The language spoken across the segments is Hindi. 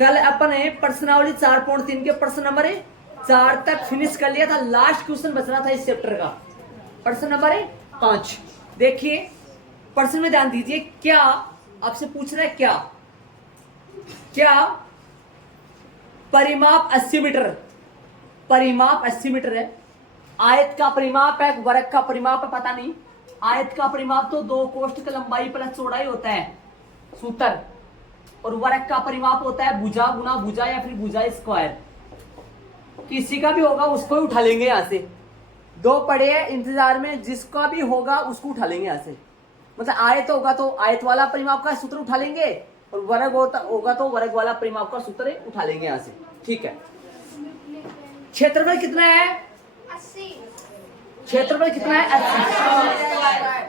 कल अपन ने प्रश्नावली 4.3 के प्रश्न नंबर 4 तक फिनिश कर लिया था। लास्ट क्वेश्चन बच रहा था इस चैप्टर का, प्रश्न नंबर 5। देखिए प्रश्न में ध्यान दीजिए, क्या आपसे पूछ रहा है, क्या परिमाप 80 मीटर, परिमाप 80 मीटर है। आयत का परिमाप है, वर्ग का परिमाप है पता नहीं। आयत का परिमाप तो 2 कोष्ठ का लंबाई प्लस चौड़ाई होता है, सूत्र। और वर्ग का परिमाप होता है भुजा गुना भुजा या फिर भुजा स्क्वायर। किसी का भी होगा उसको ही उठा लेंगे यहाँ से। 2 पड़े हैं इंतजार में, जिसका भी होगा उसको उठा लेंगे यहाँ से। मतलब आयत होगा तो आयत वाला परिमाप का सूत्र उठा लेंगे, और वर्ग होगा तो वर्ग वाला परिमाप का सूत्र उठा लेंगे यहाँ से। ठीक है। क्षेत्रफल कितना है? 80। क्षेत्रफल कितना है? 80।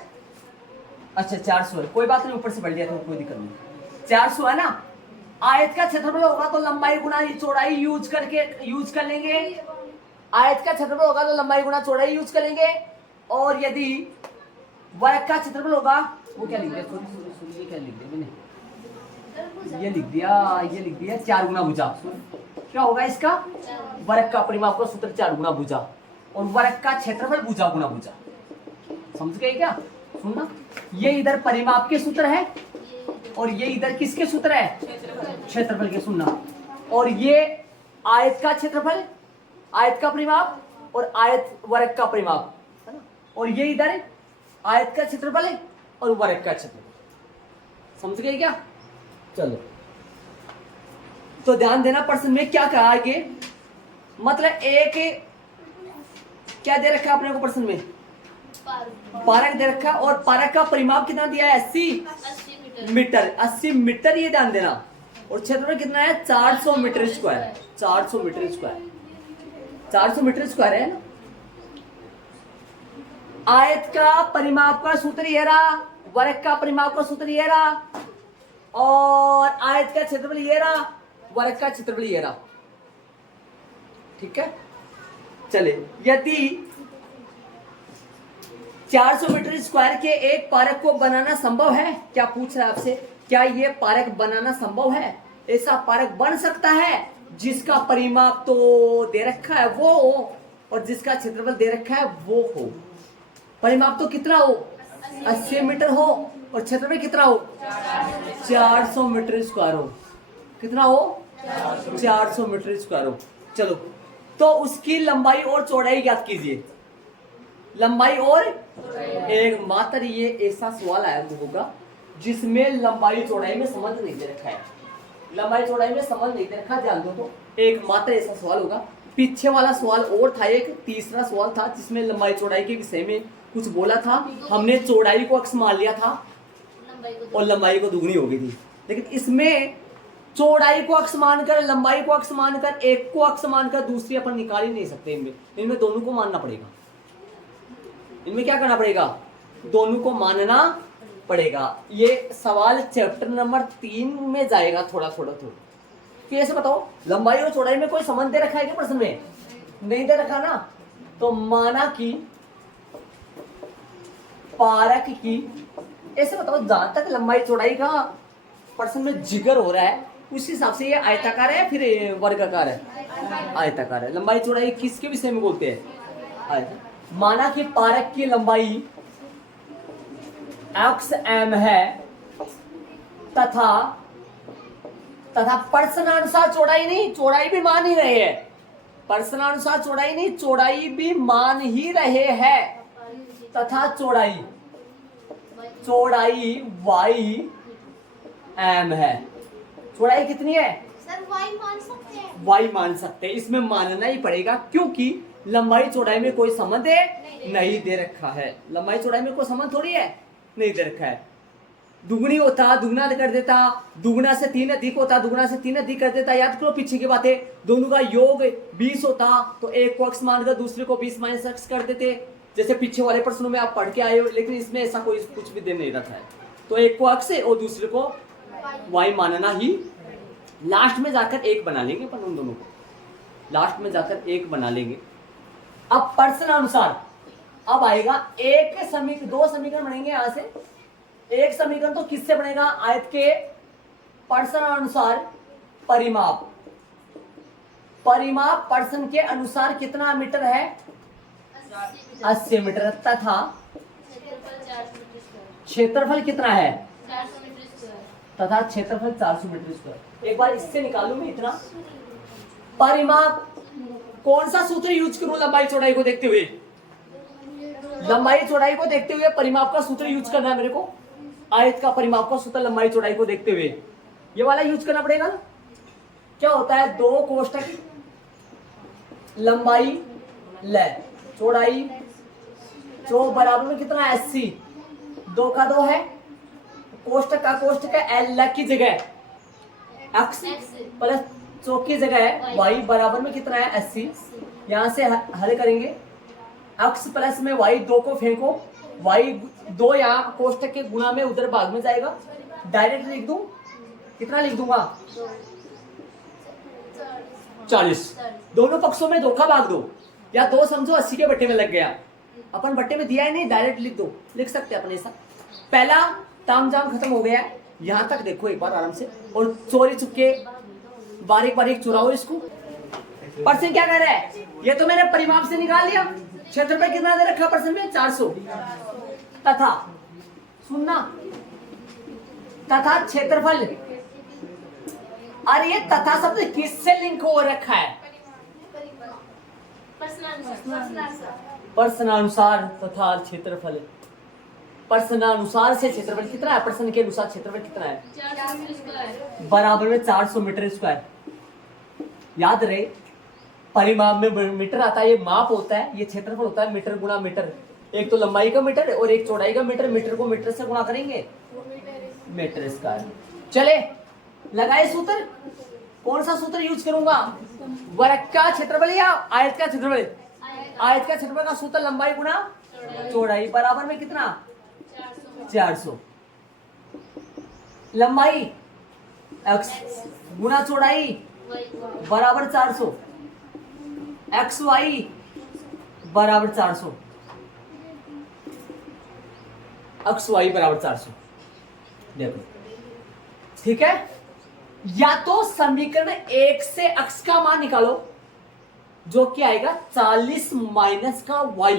अच्छा 400 है, कोई बात नहीं, ऊपर से बढ़ लिया तो कोई दिक्कत नहीं। 400 है ना। आयत का क्षेत्रफल होगा तो लंबाई गुना चौड़ाई यूज कर लेंगे। आयत का क्षेत्रफल होगा तो लंबाई गुना चौड़ाई यूज कर लेंगे। और यदि वर्ग का क्षेत्रफल होगा, वो क्या लिख दिया, ये क्या लिख दिया मैंने, ये लिख दिया 4 गुना भुजा। क्या होगा इसका? वर्ग का परिमाप का सूत्र 4 गुना भुजा, और वर्ग का क्षेत्रफल भुजा गुना भुजा। समझ गए क्या? सुनना, ये इधर परिमाप के सूत्र है और ये इधर किसके सूत्र है? क्षेत्रफल के। सुनना, और ये आयत का क्षेत्रफल, आयत का परिमाप, और आयत वर्ग का परिमाप है ना। और ये इधर आयत का क्षेत्रफल है और वर्ग का क्षेत्रफल। समझ गए क्या? चलो तो ध्यान देना, प्रश्न में क्या कहा आगे, मतलब एक क्या दे रखा है अपने को प्रश्न में? पारक दे रखा, और पारक का परिमाप कितना दिया है? 80 मीटर। 80 मीटर ये ध्यान देना। और क्षेत्रफल कितना है? 400 metre square. 400 metre square, 400 metre square है ना। आयत का परिमाप का सूत्र ये रहा, वर्ग का परिमाप का सूत्र ये रहा, और आयत का क्षेत्रफल ये रहा, वर्ग का क्षेत्रफल ये रहा। ठीक है। चले, यदि 400 मीटर स्क्वायर के एक पारक को बनाना संभव है, क्या पूछ रहा है आपसे, क्या ये पारक बनाना संभव है? ऐसा पारक बन सकता है जिसका परिमाप तो दे रखा है वो हो, और जिसका क्षेत्रफल दे रखा है वो हो। परिमाप तो कितना हो? 80 मीटर हो, और क्षेत्रफल कितना हो? 400 मीटर स्क्वायर हो। कितना हो? 400 मीटर स्क्वायर हो। चलो, तो उसकी लंबाई और चौड़ाई ज्ञात कीजिए। लंबाई और एक मात्र ये ऐसा सवाल आया होगा जिसमें लंबाई चौड़ाई में संबंध नहीं दे रखा है। लंबाई चौड़ाई में संबंध नहीं दे रखा, ध्यान दो। तो एक मात्र ऐसा सवाल होगा। पीछे वाला सवाल और था, एक तीसरा सवाल था जिसमें लंबाई चौड़ाई के विषय में कुछ बोला था। हमने चौड़ाई को अक्ष मान लिया था और लंबाई को दुगनी हो गई थी। लेकिन इसमें चौड़ाई को अक्ष मानकर, लंबाई को अक्ष मानकर, एक को अक्ष मानकर दूसरी अपन निकाल ही नहीं सकते। इनमें दोनों को मानना पड़ेगा। इनमें क्या करना पड़ेगा? दोनों को मानना पड़ेगा। ये सवाल चैप्टर नंबर 3 में जाएगा थोड़ा। फिर ऐसे बताओ, लंबाई और चौड़ाई में कोई संबंध दे रखा है क्या प्रश्न में? नहीं दे रखा ना। तो माना कि पारक की, ऐसे बताओ, जहां तक लंबाई चौड़ाई का प्रश्न में जिक्र हो रहा है उस हिसाब से ये आयताकार है फिर वर्गाकार है? आयताकार है। लंबाई चौड़ाई किसके विषय में बोलते हैं? माना कि पारक की लंबाई xm है तथा प्रश्नानुसार चौड़ाई नहीं, चौड़ाई भी मान ही रहे हैं। प्रश्नानुसार चौड़ाई नहीं, चौड़ाई भी मान ही रहे हैं, तथा चौड़ाईym है। चौड़ाई कितनी है? सर y मान सकते हैं। y मान सकते हैं। इसमें मानना ही पड़ेगा क्योंकि लंबाई चौड़ाई में कोई संबंध नहीं दे रखा है। लंबाई चौड़ाई में कोई संबंध थोड़ी है, नहीं दे रखा है। दुगनी होता दुगना कर देता, दुगना से 3 अधिक होता दुगना से 3 अधिक कर देता। याद करो पीछे की बातें, दोनों का योग 20 होता तो एक को अक्ष मानकर दूसरे को 20 माइनस अक्ष कर देते, जैसे पीछे वाले प्रश्नों में आप पढ़ के आए हो। लेकिन इसमें ऐसा कोई कुछ भी दे नहीं रखा है। तो एक को अक्ष और दूसरे को y मानना ही, लास्ट में जाकर एक बना लेंगे अपन उन दोनों को, लास्ट में जाकर एक बना लेंगे। अब प्रश्न अनुसार अब आएगा दो समीकरण बनेंगे। यहां से एक समीकरण तो किससे बनेगा? आयत के प्रश्न अनुसार परिमाप, परिमाप पर्सन के अनुसार कितना मीटर है? 80 मीटर तथा क्षेत्रफल कितना है? तथा क्षेत्रफल 400 मीटर स्क्वायर। एक बार इससे निकालू मैं इतना। परिमाप कौन सा सूत्र यूज करूं लंबाई चौड़ाई को देखते हुए? लंबाई चौड़ाई को देखते हुए परिमाप का सूत्र यूज करना है मेरे को। आयत का परिमाप का सूत्र लंबाई चौड़ाई को देखते हुए ये वाला यूज करना पड़ेगा ना। क्या होता है? 2 कोष्टक लंबाई ले चौड़ाई जो बराबर में कितना? 80। 2 का 2 है, कोष्टक का कोष्टक है, एल की जगह एक्स प्लस चौक की जगह है वाई बराबर में कितना है? 80। यहां से हल करेंगे, एक्स प्लस में वाई 2 को फेंको, वाई 2 यहाँ कोष्टक के गुणा में उधर भाग में जाएगा। डायरेक्ट लिख दूं, कितना लिख दूंगा? 40। दोनों पक्षों में 2 का भाग दो, या 2 समझो 80 के बट्टे में लग गया। अपन बट्टे में दिया ही नहीं, डायरेक्ट लिख दो, लिख सकते हैं अपने साथ। पहला तामझाम खत्म हो गया। यहां तक देखो एक बार आराम से, और चोरी चुपके बारीक बारीक चुराओ इसको। पर्सन क्या कह रहा है? ये तो मैंने परिमाप से निकाल लिया। क्षेत्रफल कितना दे रखा पर्सन में? 400। तथा सुनना, तथा क्षेत्रफल। अरे ये तथा शब्द किससे लिंक हो रखा है? प्रश्नानुसार तथा क्षेत्रफल। प्रश्नानुसार से क्षेत्रफल कितना है? प्रश्न के अनुसार क्षेत्रफल कितना है? 400 बराबर में 400 मीटर स्क्वायर। याद रहे, परिमाप में मीटर आता है, ये माप होता है, ये क्षेत्रफल होता है मीटर गुणा मीटर। एक तो लंबाई का मीटर है और एक चौड़ाई का मीटर। मीटर को मीटर से गुणा करेंगे, मीटर स्क्वायर। चले लगाए सूत्र। कौन सा सूत्र यूज करूंगा? वर्ग का क्षेत्रफल या आयत का क्षेत्रफल? आयत का क्षेत्रफल का सूत्र लंबाई गुणा चौड़ाई बराबर में कितना? 400। लंबाई x गुणा चौड़ाई बराबर 400, एक्स वाई बराबर 400, एक्स वाई बराबर 400। देखो ठीक है। या तो समीकरण 1 से x का मान निकालो जो कि आएगा 40 माइनस का y।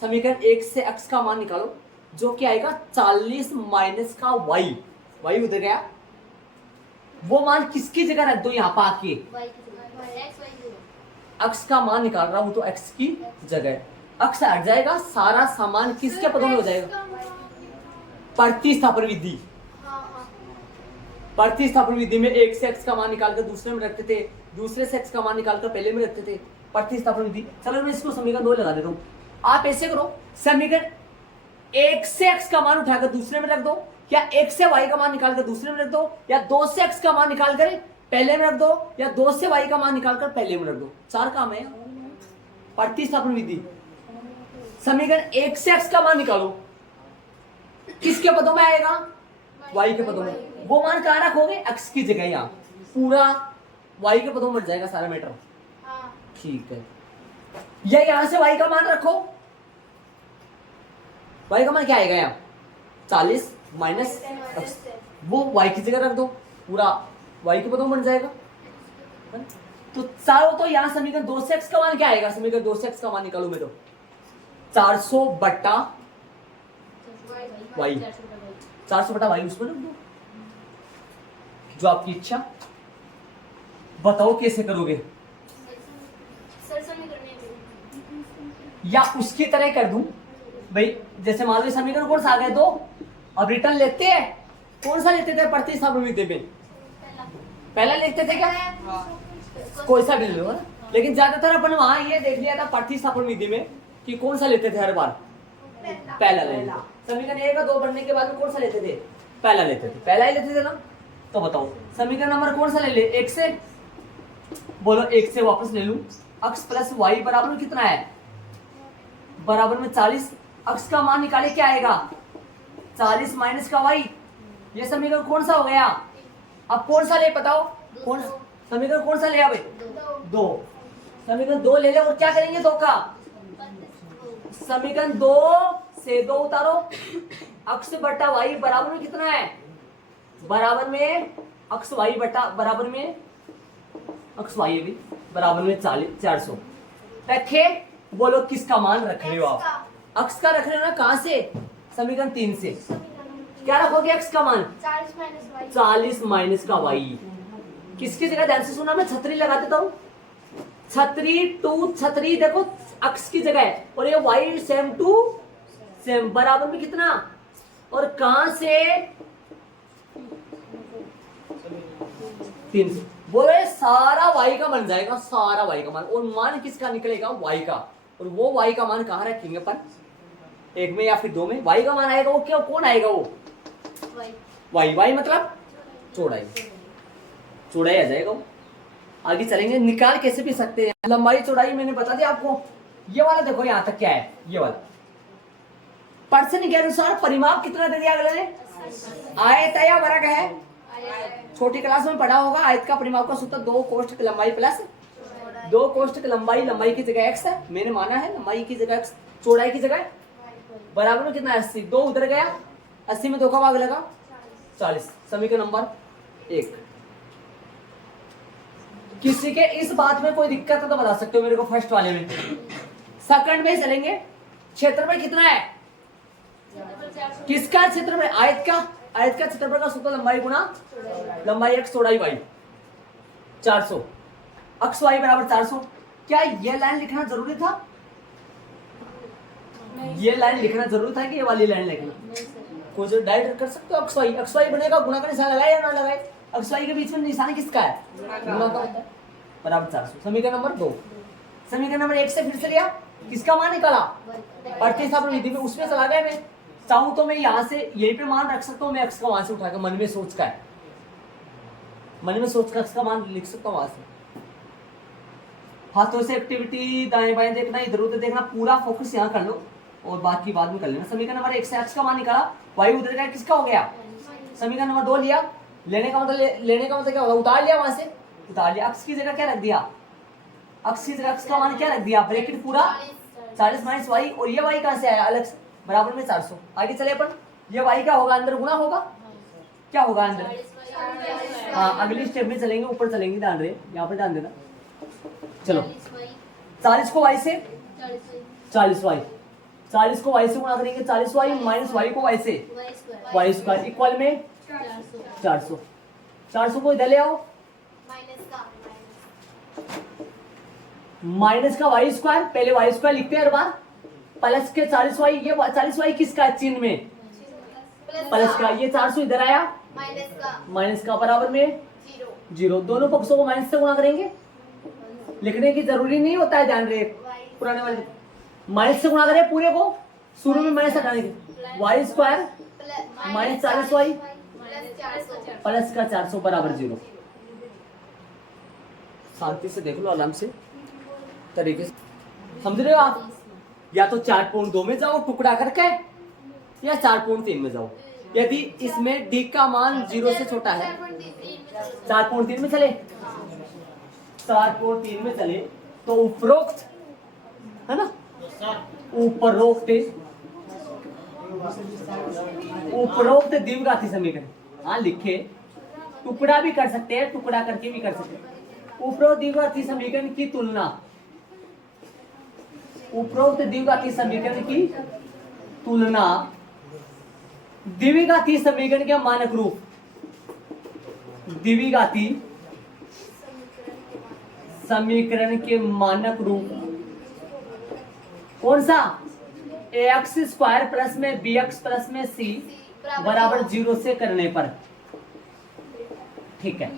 समीकरण 1 से x का मान निकालो जो कि आएगा 40 माइनस का y। y उधर गया, वो मान किसकी जगह रख दो? यहां पर आके x का मान निकाल रहा हूं तो x की जगह x हट जाएगा, सारा सामान किसके पदों में हो जाएगा? प्रतिस्थापन विधि। प्रतिस्थापन विधि में 1 से x का मान निकालकर दूसरे में रखते थे, दूसरे से x का मान निकालकर पहले में रखते थे। प्रतिस्थापन विधि। चलो मैं इसको समीकरण 2 लगा देता हूं। आप ऐसे करो, समीकरण 1 से x का मान उठाकर दूसरे में रख दो, या 1 से y का मान निकालकर दूसरे में रख दो, या 2 से x का मान निकालकर पहले में रख दो, या 2 से y का मान निकालकर पहले में रख दो। 4 काम है। प्रतिस्थापन विधि। समीकरण 1 से x का मान निकालो, किसके पदों में आएगा? y के पदों में। वो मान कहां रखोगे? x की जगह। यहां पूरा y के पदों में बन जाएगा सारा मैटर। ठीक है, या यहां से y का मान रखो। y का मान क्या आएगा? यहाँ 40 माइनस x, वो y की जगह रख दो, पूरा y के पदों में बन जाएगा। तो चारों तो यहाँ समीकरण 2 से x का मान क्या आएगा? समीकरण 2 से x का मान निकालू मैं तो 400 बट्टा y, 400 बटा y उसमें रख दो, जो आपकी इच्छा। बताओ कैसे करोगे? या उसकी तरह कर दूं भाई, जैसे मान लो समीकरण कौन सा आ गया? 2। अब रिटर्न लेते हैं, कौन सा लेते थे? प्रतिस्थापन विधि में पहला लिखते थे क्या? कोई सा भी ले लो, लेकिन ज्यादातर अपन वहां ये देख लिया था प्रतिस्थापन विधि में कि कौन सा लेते थे हर बार? पहला ले लेते। समीकरण 1 और 2 बनने के बाद में कौन सा लेते थे? पहला लेते थे। पहला ही लेते थे ना। तो बताओ समीकरण नंबर कौन सा ले ले? 1 से बोलो, 1 से वापस ले लूं। x प्लस वाई बराबर में कितना है? बराबर में 40। x का मान निकाले, क्या आएगा? 40 माइनस का y। ये समीकरण कौन सा हो गया? अब कौन सा ले बताओ? कौन समीकरण कौन सा ले? भाई 2। समीकरण 2 ले ले, और क्या करेंगे? 2 का समीकरण 2 से 2 उतारो, x बट्टा y बराबर में कितना है? बराबर में अक्स वाई बटा बराबर में अक्स वाई भी बराबर में 400 रखे। बोलो किसका मान रख रहे हो आप? अक्स का रख रहे हो ना, कहां से? समीकरण 3 से। क्या रखोगे अक्स का मान? 40 माइनस का वाई। किसकी जगह? ध्यान से सुना, मैं छतरी लगा देता हूं। छतरी टू छतरी देखो अक्स की जगह है, और ये वाई सेम टू सेम बराबर में कितना, और कहां से? 3 से। बोलो ये सारा वाई का बन जाएगा, सारा वाई का मान, और मान किसका निकलेगा? वाई का। और वो वाई का मान कहां रखेंगे अपन? एक में या फिर दो में वाई का मान आएगा। वो क्या, कौन आएगा? वो वाई। वाई मतलब चौड़ाई, चौड़ाई आ जाएगा वो। आगे चलेंगे, निकाल कैसे भी सकते हैं लंबाई चौड़ाई, मैंने बता दिया आपको। ये वाला देखो यहां तक क्या है, ये वाला प्रश्न के अनुसार परिमाप कितना दे दिया अगले ने? आयत या वर्ग है? छोटी क्लास में पढ़ा होगा। आयत का परिमाप का सूत्र 2 कोष्ठक लंबाई प्लस 2 कोष्ठक लंबाई। लंबाई की जगह x है, मैंने माना है लंबाई की जगह x, चौड़ाई की जगह बराबर में कितना है? 80। 2 उधर गया, 80 में 2 का भाग लगा 40। समीकरण नंबर 1। किसी के इस बात में कोई दिक्कत है तो बता सकते हो मेरे को फर्स्ट वाले में। सेकंड में चलेंगे, क्षेत्रफल कितना है? किसका क्षेत्रफल? आयत का। आयत का क्षेत्रफल का सूत्र लंबाई गुना लंबाई x चौड़ाई y 400। अक्स y बराबर 400। क्या ये लाइन लिखना जरूरी था? ये लाइन लिखना जरूरी था कि ये वाली लाइन लिखना? कुछ डायरेक्ट कर सकते हो। अक्स y बनेगा, गुणा का निशान लगाए या ना लगाए? अक्स y के बीच में निशान किसका है? गुणा का होता है। बराबर 400। समीकरण नंबर 2। समीकरण नंबर 1 से फिर से लिया, किसका मान निकाला? प्रतिस्थापन विधि में, उसमें चला गया। मैं चाहूं तो मैं यहां से यहीं पे मान रख सकता हूं, मैं x का वहां से उठा के मन में सोच का है, मन में सोच कर x का मान लिख सकता हूं वहां से। हाथों से एक्टिविटी दाएं बाएं देखना, इधर उधर देखना, पूरा फोकस यहाँ कर लो और बाकी बाद में कर लेना। समीकरण नंबर 1 से x का मान निकाला, y उधर गया, किसका हो गया? समीकरण नंबर 2 लिया। लेने का मतलब क्या होगा? उतार लिया, वहां से उतार लिया। x की जगह क्या रख दिया? x की जगह x का मान क्या रख दिया? ब्रैकेट पूरा 40 माइनस y, और ये y कहां से आया? अलग से बराबर में 400। आगे चले अपन, ये y क्या होगा? अंदर गुना होगा, क्या होगा अंदर? हाँ, अगली स्टेप में चलेंगे, ऊपर चलेंगे, ध्यान रहे, यहाँ पर ध्यान देना। चलो 40 को y से 40y, 40 को y से गुणा करेंगे, 40y माइनस y को y से y स्क्वायर इक्वल में 400। 400 को इधर ले आओ, माइनस का y स्क्वायर, पहले y स्क्वायर लिखते हैं हर बार, प्लस के 40y। ये 40y किसका है? चिन्ह में प्लस का। ये 400 इधर आया, माइनस का बराबर में 0। दोनों पक्षों को माइनस से गुणा करेंगे, लिखने की जरूरी नहीं होता है, ध्यान रहे। पुराने वाले माइनस से गुणा करें पूरे को, शुरू में माइनस हटाने के। y square minus 40y plus का 400 बराबर 0। शांति से देख लो, आराम से तरीके से समझ रहे हो आप? या तो 4.2 में जाओ टुकड़ा करके, या 4.3 में जाओ। यदि इसमें d का मान 0 से छोटा है, 4.3 में चले, 4.3 में चले तो उपरोक्त है ना, उपरोक्त द्विघाती समीकरण, हाँ लिखे, टुकड़ा भी कर सकते हैं, टुकड़ा करके भी कर सकते हैं। उपरोक्त द्विघाती समीकरण की तुलना, उपरोक्त द्विघाती समीकरण की तुलना द्विघाती समीकरण के मानक रूप, द्विघाती समीकरण के मानक रूप कौन सा? ax स्क्वायर प्लस में bx प्लस में c बराबर 0 से करने पर, ठीक है।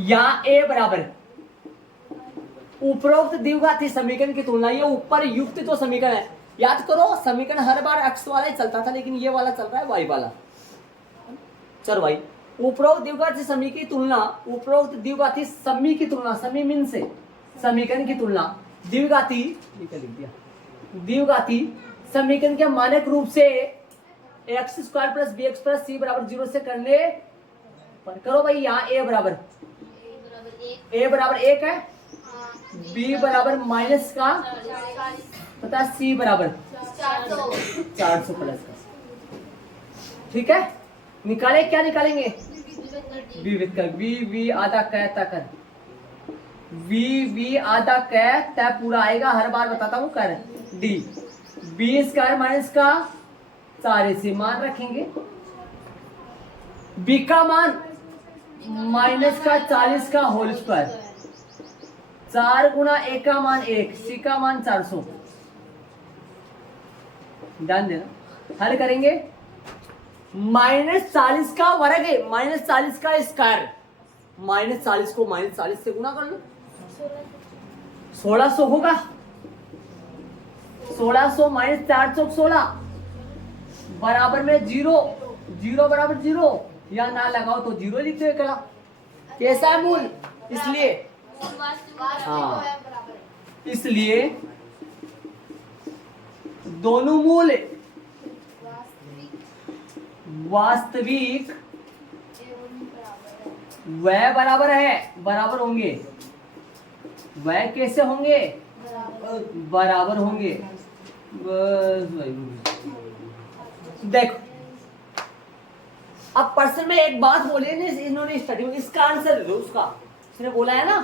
या a बराबर उपरोक्त द्विघाती समीकरण की तुलना, ये ऊपर युक्त जो समीकरण है, याद करो समीकरण हर बार x वाला ही चलता था, लेकिन ये वाला चल रहा है y वाला। चल भाई, उपरोक्त द्विघाती समी की तुलना, उपरोक्त द्विघाती समी की तुलना, समी मीन से समीकरण की तुलना द्विघाती, लिख दिया, द्विघाती समीकरण के मानक रूप से x square plus b x plus c बराबर 0 से करने पर करो भाई। यहाँ a बराबर 1 है, b बराबर माइनस का तथा c बराबर 400 प्लस का, ठीक है। निकाले, क्या निकालेंगे? बी विद कर, वी वी आधा कै तय कर, वी आधा कै तय पूरा आएगा, हर बार बताता हूँ कर डी, बी स्क्वायर माइनस का 4 AC मान रखेंगे, बी का मान माइनस का 40 का होल स्क्वायर, 4 गुना ए का मान 1, सी का मान 400, ध्यान देना। हल करेंगे, -40 का वर्ग है, -40 का स्क्वायर, -40 को -40 से गुना कर लो, 1600 होगा, 1600 माइनस 416 बराबर में 0, 0 बराबर 0, या ना लगाओ तो 0 लिख दो एकला, कैसा है मूल, इसलिए हाँ, इसलिए दोनों मूल वास्तविक वह बराबर है, बराबर होंगे, वह कैसे होंगे, बराबर होंगे, बस देखो। अब पर्सन में एक बात बोली है इन्होंने स्टडी में, इसका आंसर दे दो, उसका इसने बोला है ना,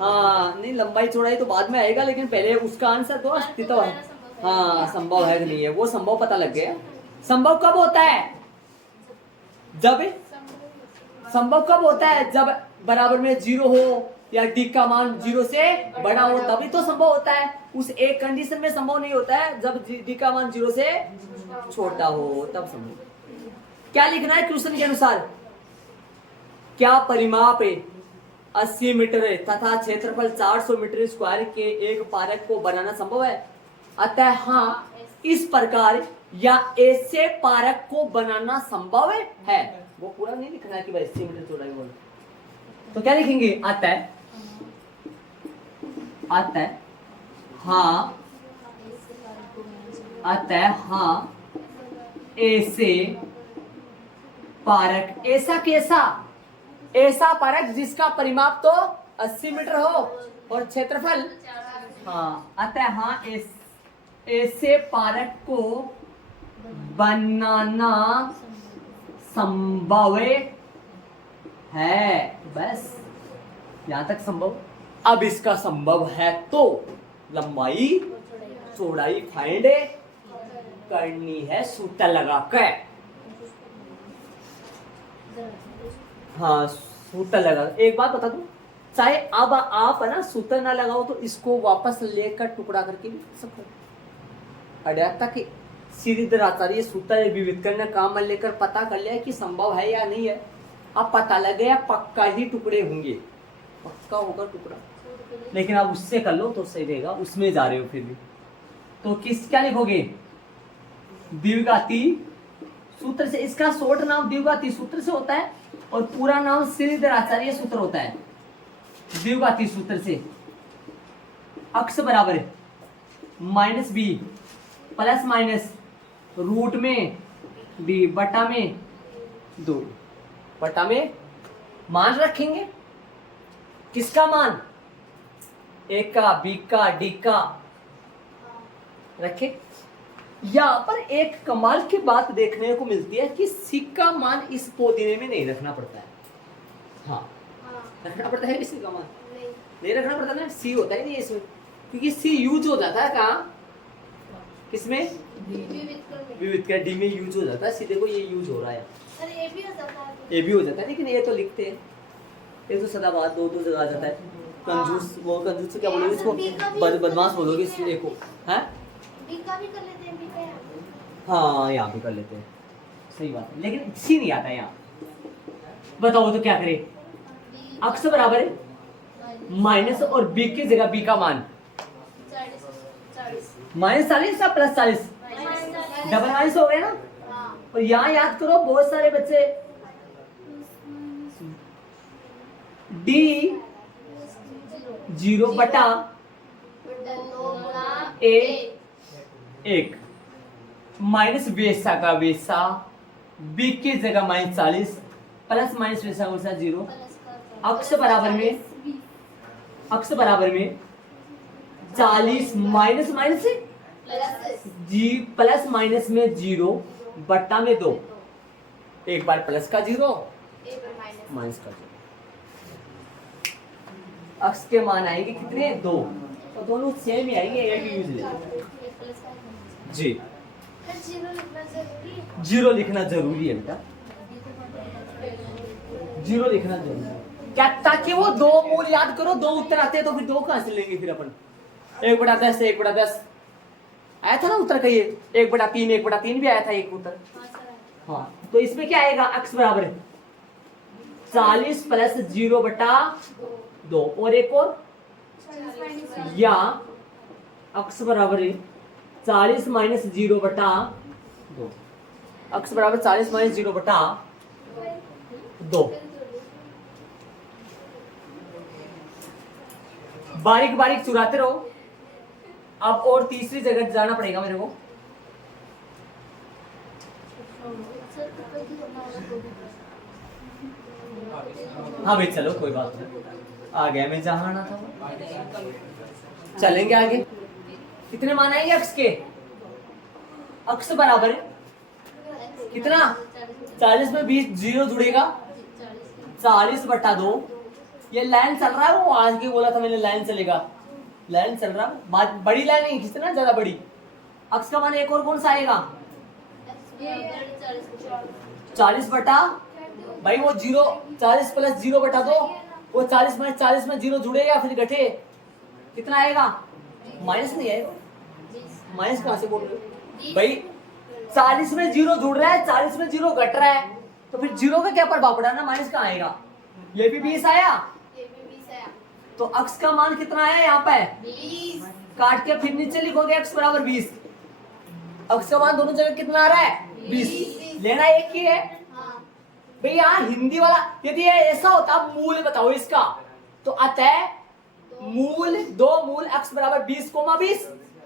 हाँ नहीं लंबाई चौड़ाई तो बाद में आएगा, लेकिन पहले उसका आंसर दो, अस्तित्व है, हाँ संभव है कि नहीं है, वो संभव पता लग गया। संभव कब होता है, जब संभव कब होता है, जब बराबर में 0 हो या डी का मान 0 से बड़ा हो, तभी तो संभव होता है। उस एक कंडीशन में संभव नहीं होता है, जब डी का मान 0 से छोटा हो तब संभव। क्या लिखना है क्वेश्चन के अनुसार, क्या परिमाप 80 मीटर है तथा क्षेत्रफल 400 मीटर स्क्वायर के एक पारक को बनाना संभव है, अतः हाँ इस प्रकार या ऐसे पारक को बनाना संभव है। वो पूरा नहीं लिखना है कि भाई 80 मीटर चौड़ाई बोलो, तो क्या लिखेंगे, अतः हाँ, अतः हाँ ऐसे पारक, ऐसा कैसा, ऐसा पारक जिसका परिमाप तो 80 मीटर हो और क्षेत्रफल, हाँ अतः हाँ ऐसे पारक को बनाना संभव है, बस यहां तक संभव। अब इसका संभव है तो लंबाई चौड़ाई फाइंड करनी है सूत्र लगा कर, हाँ सूत्र लगा। एक बात बता दूं, चाहे अब आप है ना सूत्र ना लगाओ तो इसको वापस लेकर टुकड़ा करके भी सकते, अड्याता कि श्रीधर आचार्य सूत्र विविध करने काम में लेकर पता कर लिया कि संभव है या नहीं है, अब पता लग गया पक्का ही टुकड़े होंगे, पक्का होगा टुकड़ा, लेकिन अब उससे कर लो तो सही रहेगा, उसमें जा रहे हो फिर भी तो किस क्या लिखोगे, द्विघाती सूत्र से, इसका शॉर्ट नाम द्विघाती सूत्र से होता है और पूरा नाम श्रीधर आचार्य सूत्र होता है। द्विघाती सूत्र से अक्ष बराबर है -b प्लस माइनस रूट में d बटा में 2, बटा में मान रखेंगे, किसका मान, a का, b का, d का रखे। यहाँ पर एक कमाल की बात देखने को मिलती है कि सी का मान इस पोदीने में नहीं रखना पड़ता है, हाँ रखना पड़ता है सी का मान, नहीं रखना पड़ता ना, सी होता ही नहीं इसमें, क्योंकि सी यूज हो जाता है कहाँ, किसमें, विविध कर, डी में यूज हो जाता है, सी देखो ये यूज हो रहा है, ए भी हो जाता है, ए भी हो जाता है, लेकिन ये तो लिखते हैं, ये तो सदाबाद दो जगह आ जाता है, कंजूस, वो कंजूस से क्या बोलोगे इसको, बदमाश बोलोगे इस ए को, हैं बी का भी कर लेते हैं, बी का हाँ यहाँ भी कर लेते हैं, सही बात है, लेकिन सी नहीं आता यहाँ, बताओ तो क्या करें, अक्ष बराबर है माइनस और बी की जगह बी का मान -40 या +40, डबल माइनस हो गया ना, और यहाँ याद करो बहुत सारे बच्चे डी 0 बटा ए 1 माइनस वैसा का वैसा, बी की जगह -40 प्लस माइनस वैसा का वैसा 0, अक्ष बराबर में 40 माइनस माइनस जी प्लस माइनस में 0 बट्टा में 2, एक बार प्लस का 0 ए पर माइनस माइनस कर दो। अक्स के मान आएंगे कितने? 2। तो दोनों सेम ही आएंगे, एक ही यूज ले एक प्लस का जी। फिर जीरो लिखना जरूरी है। जीरो लिखना जरूरी है बेटा, जीरो लिखना जरूरी है क्या? ताकि वो दो मूल याद करो, दो उत्तर आते हैं तो फिर दो कहां से लेंगे फिर अपन? 1/10 1/10 आया था ना उत्तर का, ये 1/3 1/3 भी आया था एक उत्तर। हाँ सर हाँ, तो इसमें क्या आएगा? अक्स बराबर है 40 प्लस 0/2 और एक और, या अक्स बराबर है 40 माइनस 0/2। अक्स बराबर 40 माइनस 0/2। बारीक बारीक चुराते रहो। अब और तीसरी जगह जाना पड़ेगा मेरे को। सर ऊपर की करना होगा तो भी हाँ भाई चलो कोई बात नहीं, आ गया मैं जहां आना था। चलेंगे आगे। कितने मान आएंगे अक्स के? अक्स बराबर है कितना? 40 में 20 जीरो जुड़ेगा 40/2। ये लाइन चल रहा है, वो आज के बोला था मैंने लाइन चलेगा, लाइन चल रहा है, बड़ी लाइन नहीं खींचना, ज्यादा बड़ी। अक्स का मान एक और कौन सा आएगा? 40 भाई वो 0 40 प्लस 0/2, वो 40 माइनस 40 में 0 जुड़ेगा फिर घटे, कितना आएगा? माइनस नहीं आएगा, माइनस कहां से बोल रहे हो भाई? 40 में 0 जुड़ रहा है, 40 में 0 घट रहा है, तो फिर 0 का क्या प्रभाव पड़ा ना, माइनस कहां आएगा? ये भी 20 आया, ये भी 20 आया। तो अक्स का मान कितना आया यहाँ पे? 20 काट के फिर नीचे लिखोगे अक्स बराबर 20। अक्स का मान दोनों जगह कितना आ रहा है? 20। लेना एक ही है हाँ भाई। यहाँ हिंदी वाला यदि ये ऐसा होता, मूल बताओ इसका, तो अतः मूल 2 मूल अक्स बराबर 20,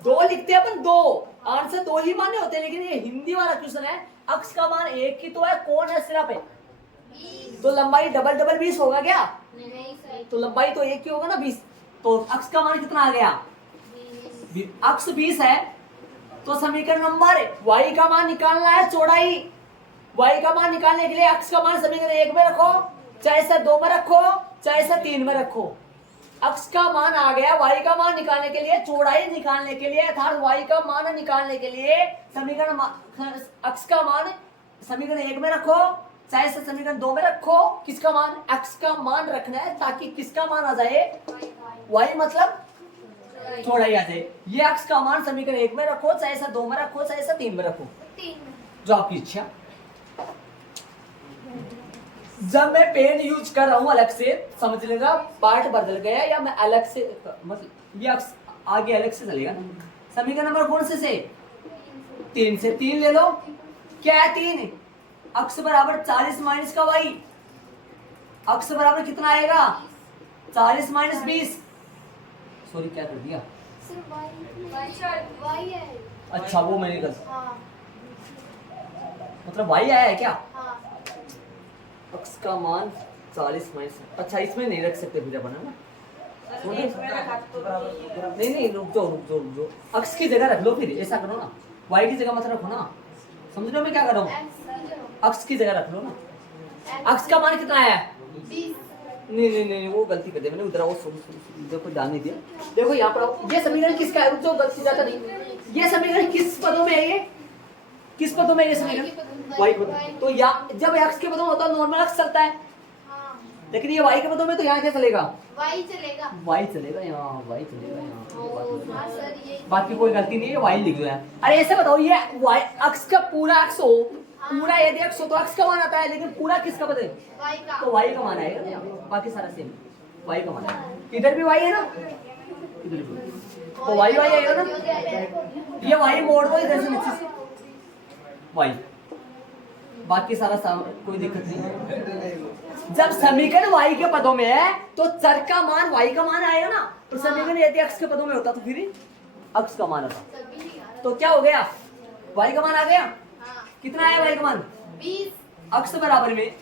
2 लिखते हैं अपन, 2 आंसर 2 ही माने होते हैं। लेकिन ये हिंदी वाला क्वेश्चन है, अक्स का मान एक ही तो है, कौन है सिर्फ है, 20 तो लंबाई डबल डबल 20 होगा क्या? नहीं सर तो लंबाई तो एक ही होगा ना 20, तो अक्स का मान कितना आ गया? 20 अक्स 20 है, तो समीकरण नंबर y का मान निकालना है, चौड़ाई। y का मान निकालने के लिए अक्स का मान समीकरण 1 में रखो, चाहे इसे 2 में रखो, चाहे इसे 3 में रखो। अक्स का मान आ गया, y का मान निकालने के लिए, चौड़ाई निकालने के लिए, अर्थात y का मान निकालने के लिए समीकरण अक्स का मान समीकरण 1 में रखो, चाहे इसे समीकरण 2 में रखो। किसका मान? एक्स का मान रखना है, ताकि किसका मान आ जाए? y मतलब चौड़ाई आ जाए। ये अक्स का मान समीकरण 1 में रखो, चाहे इसे 2 में रखो, चाहे इसे 3 में रखो, 3 में जो आपकी इच्छा। जब मैं पेन यूज कर रहा हूं अलग से, समझ लेगा पार्ट बदल गया, या मैं अलग से मतलब ये अक्स आगे अलग से चलेगा ना। समीकरण नंबर कौन से? 3 से। 3 ले लो, क्या है 3? अक्स बराबर 40 माइनस का y, अक्स बराबर कितना आएगा? 40 माइनस 20, सॉरी क्या कर दिया? सिर्फ y है। अच्छा वो मैंने कर, हाँ मतलब y आया है क्या? हाँ अक्स का मान 40 माइनस, अच्छा इसमें नहीं रख सकते फिर अपन, है ना? नहीं रुक जाओ, अक्स की जगह रख लो, फिर ऐसा करो ना, y की जगह मत रखो ना, समझ रहे हो मैं क्या कर रहा हूँ? अक्स की जगह रख लो ना। अक्स का मान कितना आया? 20 नहीं वो गलती कर दी मैंने, उधर आओ, देखो ध्यान नहीं दिया। देखो यहाँ पर आओ, ये समीकरण किसका है? रुक जाओ, गलती जाता नहीं। ये समीकरण किस पदों में है? ये किस पदों में है ये समीकरण? y पदों। तो या जब x के पदों में होता है नॉर्मल x चलता है, हाँ लेकिन ये y के पदों में तो यहाँ क्या चलेगा? y चलेगा। y चलेगा यहाँ, y चलेगा यहाँ। हाँ सर ये बाकी कोई गलती नहीं है, y लिख दो यार। अरे ऐसे बताओ, ये y अक्स का पूरा अक्स हो, पूरा यदि अक्स हो तो अक्स का मान आता है, लेकिन पूरा किसका पता है? y का तो y का मान आएगा ना, बाकी सारा सेम, y का मान आएगा। इधर भी y है ना, इधर भी, तो y आएगा ना, ये y मोड़ दो इधर से नीचे से, y, बाकी सारा कोई दिक्कत नहीं है। जब समीकरण y के पदों में है तो चर का मान y का मान आएगा ना, तो समीकरण यदि x के पदों में होता तो फिर अक्स का मान आता। तो क्या हो गया? y का मान आ गया। हाँ कितना आया y का मान? 20 अक्स बराबर में,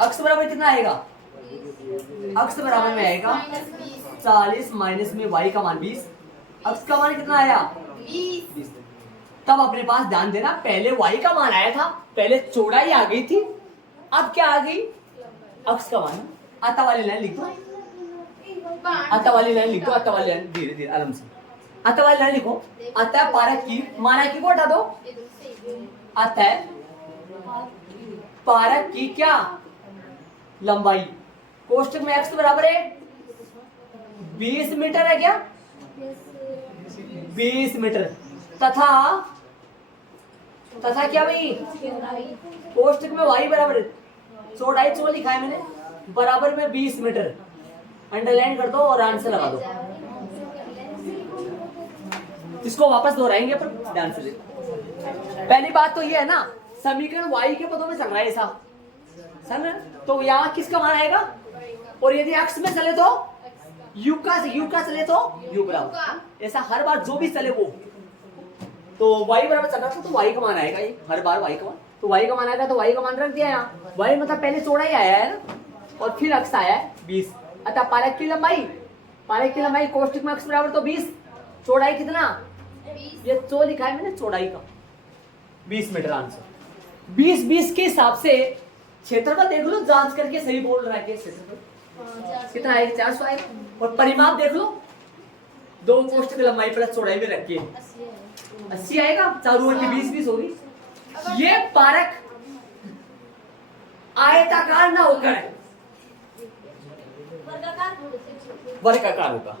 अक्स बराबर कितना आएगा? अक्स बराबर में आएगा 40 माइनस में y का मान 20, अक्स का मान कितना आया? 20 तब अपने पास ध्यान देना, पहले y का मान आया था, पहले चौड़ाई आ गई थी, अब क्या आ गई, अक्ष का मान। आता वाली लाइन लिख दो, आता वाली लाइन लिख दो, आता वाली लाइन धीरे धीरे आराम से। आता वाली लाइन लिखो, आता पारक की, माना की को हटा दो, आता है पारक की क्या लंबाई, कोष्टक में x बराबर है 20 मीटर है क्या, 20 मीटर, तथा क्या भाई, कोष्टक में y बराबर चौड़ाई चो लिखा है मैंने, बराबर में 20 मीटर, अंडरलाइन कर दो और आंसर लगा दो। इसको वापस दोहराएंगे पर ध्यान से देखो। पहली बात तो ये है ना, समीकरण y के पदों में चल रहा है ऐसा, समझ, तो यहाँ किसका मान आएगा, और यदि x में चले तो u का चले तो u बराबर, ऐसा हर बार जो भी चले वो, तो y बराबर चल रहा था तो y का मान आएगा, ये हर बार y का मान, तो y का मान आएगा तो y का मान रख दिया यहाँ, y मतलब पहले चौड़ाई आया है ना, और फिर अक्ष आया है 20, अतः पारक की लंबाई कोष्टक में अक्ष बराबर तो 20, चौड़ाई कितना, ये चो लिखा है मैंने चौड़ाई का 20 मीटर, आंसर 20 के हिसाब से क्षेत्रफल देख लो, जांच करके सही बोल रहा है कि क्षेत्रफल कितना आएगा, 400 आएगा, और परिमाप देख लो, दो कोष्टक लंबाई प्लस चौड़ाई में रखिए 80 आएगा, चारों ओर की 20 होगी। ये पारक आयताकार ना होकर वर्गाकार होगा।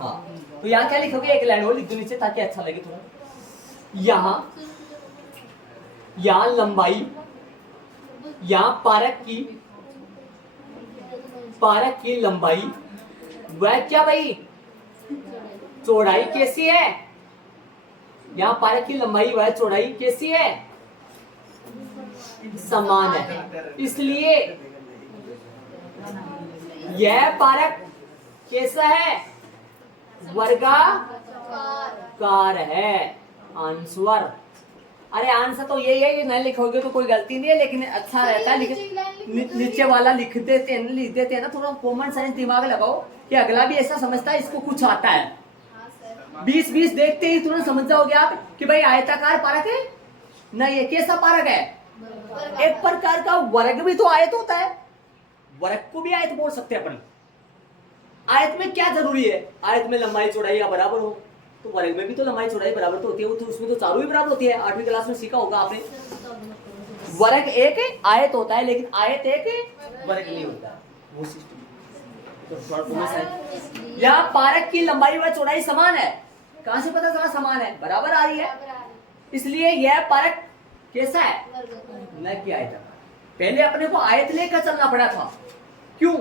हाँ, तो यहाँ क्या लिखोगे, एक लाइन और लिख दो नीचे ताकि अच्छा लगे थोड़ा। यहाँ लंबाई, यहाँ पारक की लंबाई, वह क्या भाई चौड़ाई कैसी है, यहाँ पारक की लंबाई वह चौड़ाई कैसी है, समान है, इसलिए यह पारक कैसा है, वर्गाकार है, आंसर। अरे आंसर तो यही है, ये नहीं लिखोगे तो कोई गलती नहीं है, लेकिन अच्छा रहता है नीचे वाला लिख देते हैं ना, थोड़ा कॉमन सेंस दिमाग लगाओ कि अगला भी ऐसा समझता है इसको कुछ आता है। 20 देखते ही तुरंत समझ जाओगे आप कि भाई आयताकार पारक है, नहीं ये कैसा पारक है, एक प्रकार का वर्ग भी तो आयत होता है, वर्ग को भी आयत बोल सकते हैं अपन। आयत में क्या जरूरी है, आयत में लंबाई चौड़ाई या बराबर हो, तो वर्ग में भी तो लंबाई चौड़ाई बराबर तो होती है, तो उसमें तो चारों ही बराबर होती है, 8वीं क्लास में सीखा होगा आपने। वर्ग एक आयत होता है, लेकिन आयत एक वर्ग नहीं होता, वो सिस्टम। तो यहाँ पारक की लंबाई व चौड़ाई समान है, कहां से पता चला समान है, बराबर आ रही है, इसलिए यह पारक कैसा है, न कि आयत। पहले अपने को आयत लेकर चलना पड़ा था, क्यों,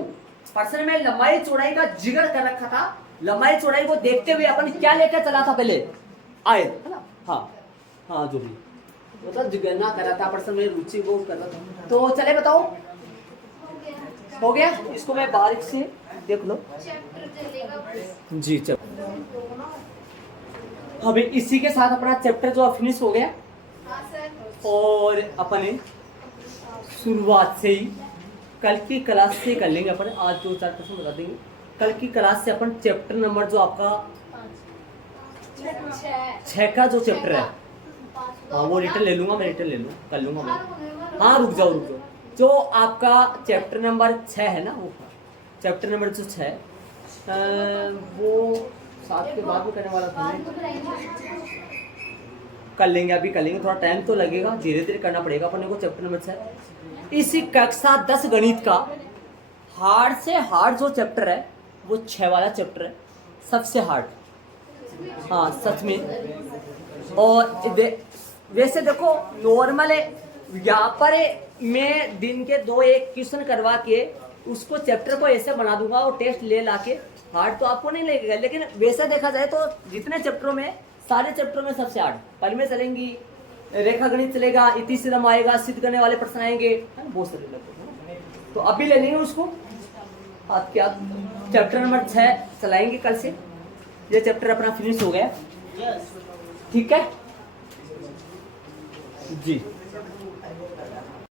प्रश्न में लंबाई चौड़ाई का जिक्र कर रखा था, लंबाई चौड़ाई को देखते हुए अपन क्या लेकर चला था, पहले आयत, है ना। हाँ जो भी मतलब जिगरना कर रहा था, प्रश्न में रुचि वो कर रहा था, तो चले बताओ हो गया, इसको मैं बारीक से देख लो जी। चलो अभी इसी के साथ अपना चैप्टर जो फिनिश हो गया, और अपने शुरुआत से ही कल की क्लास से कर लेंगे अपन, आज 2-4 प्रश्न बता देंगे, कल की क्लास से अपन चैप्टर नंबर जो आपका 6 का जो चैप्टर है, हाँ वो रिटर्न ले लूंगा, मैं रिटर्न ले लूँ कर लूंगा मैं, हाँ रुक जाओ, जो आपका चैप्टर नंबर 6 है ना, वो चैप्टर नंबर जो 6 वो 7 के बाद में करने वाला था, कर लेंगे, अभी कर लेंगे, थोड़ा टाइम तो लगेगा, धीरे धीरे करना पड़ेगा अपने को। चैप्टर नंबर 6 इसी कक्षा 10 गणित का हार्ड से हार्ड जो चैप्टर है वो 6 वाला चैप्टर है, सबसे हार्ड, हाँ सच में। और वैसे देखो नॉर्मल है, यहाँ पर मैं दिन के 2-1 क्वेश्चन करवा के उसको चैप्टर को ऐसे बना दूंगा और टेस्ट ले लाके, हार्ड तो आपको नहीं लगेगा, लेकिन वैसा देखा जाए तो जितने चैप्टरों में, सारे चैप्टरों में सबसे हार्ड पल में चलेंगी, रेखा गणित चलेगा, इति सिद्धम आएगा, सिद्ध करने वाले प्रश्न आएंगे, बहुत सारे लगभग, तो अभी ले लेंगे उसको। आप क्या चैप्टर नंबर 6 चलाएंगे कल से, ये चैप्टर अपना फिनिश हो गया, ठीक है जी।